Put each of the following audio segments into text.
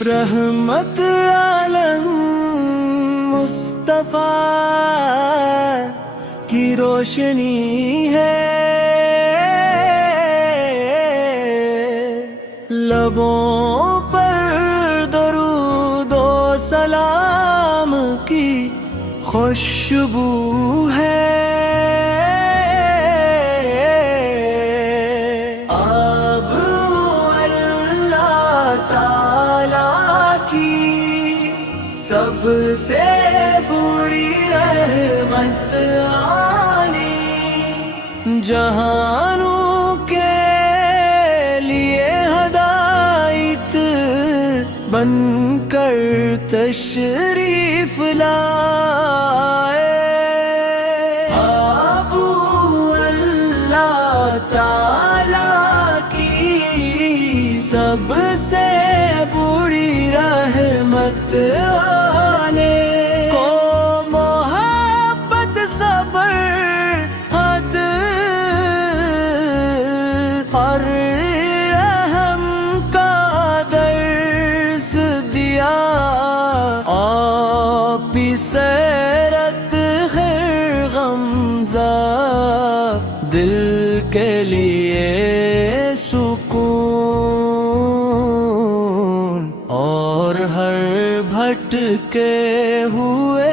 رحمت عالم مصطفیٰ کی روشنی ہے، لبوں پر درود و سلام کی خوشبو ہے، اب اللہ تعالیٰ کی سب سے بڑی رحمت آنی، جہانوں کے لیے ہدایت بن کر تشریف لائے، اب اللہ تعالیٰ کی سب سے بڑی رحمت آنے کو محبت صبر حد اور رحم کا درس دیا، آپ سیرت خیر غمزہ دل کے لیے سکون، اور ہر بھٹکے ہوئے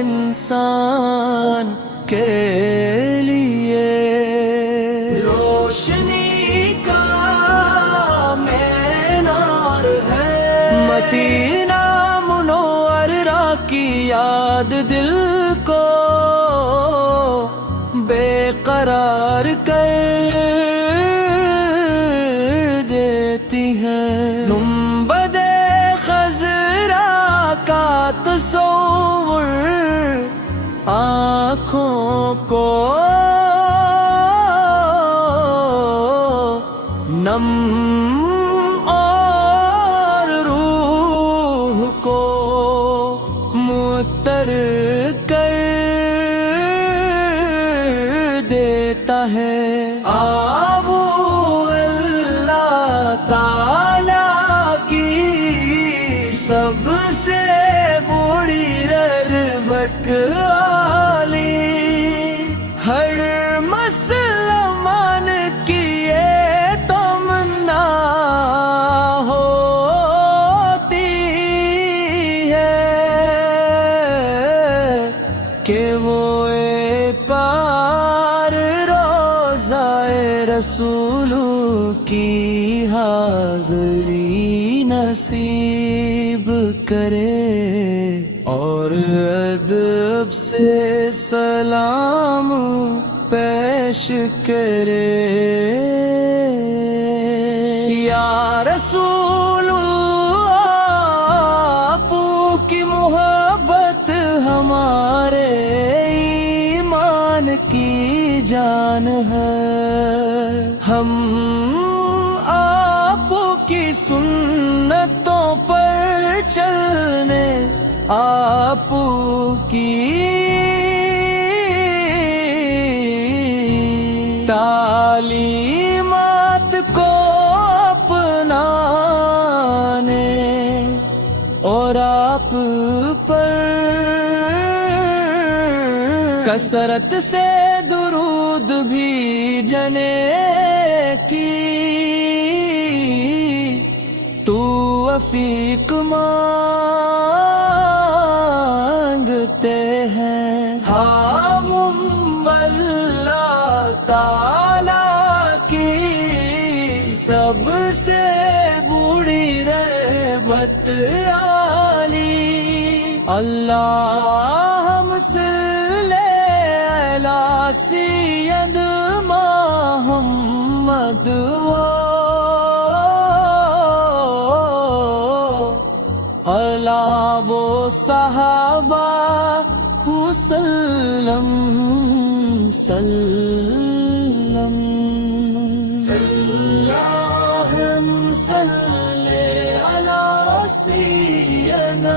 انسان کے لیے روشنی کا مینار ہے، مدینہ منورہ کی یاد دل کو بے قرار کر دیتی ہے، گنبد خضرا کا تصور آنکھوں کو نم اور روح کو معطر کر دیتا ہے، آب اللہ تعالیٰ کی سب سے بڑی رحمت عالی، ہر مسلمان کی یہ تمنا ہوتی ہے کہ وہ پار روضۂ رسول کی حاضری نصیب کرے، اور ادب سے سلام پیش کرے، یا رسول اللہ آپ کی محبت ہمارے ایمان کی جان ہے، ہم آپ کی سنتوں پر چلنے، آپ کی تعلیمات کو اپنانے، اور آپ پر کثرت سے درود بھی جنے کی تو وفیق مانگتے ہیں، ہم اللہ تعالیٰ کی سب سے بڑی رحمت عالی، اللہم صلی علی سید محمد علی وہ صحابہ وسلم سلم، اللہم صلی علی سیدنا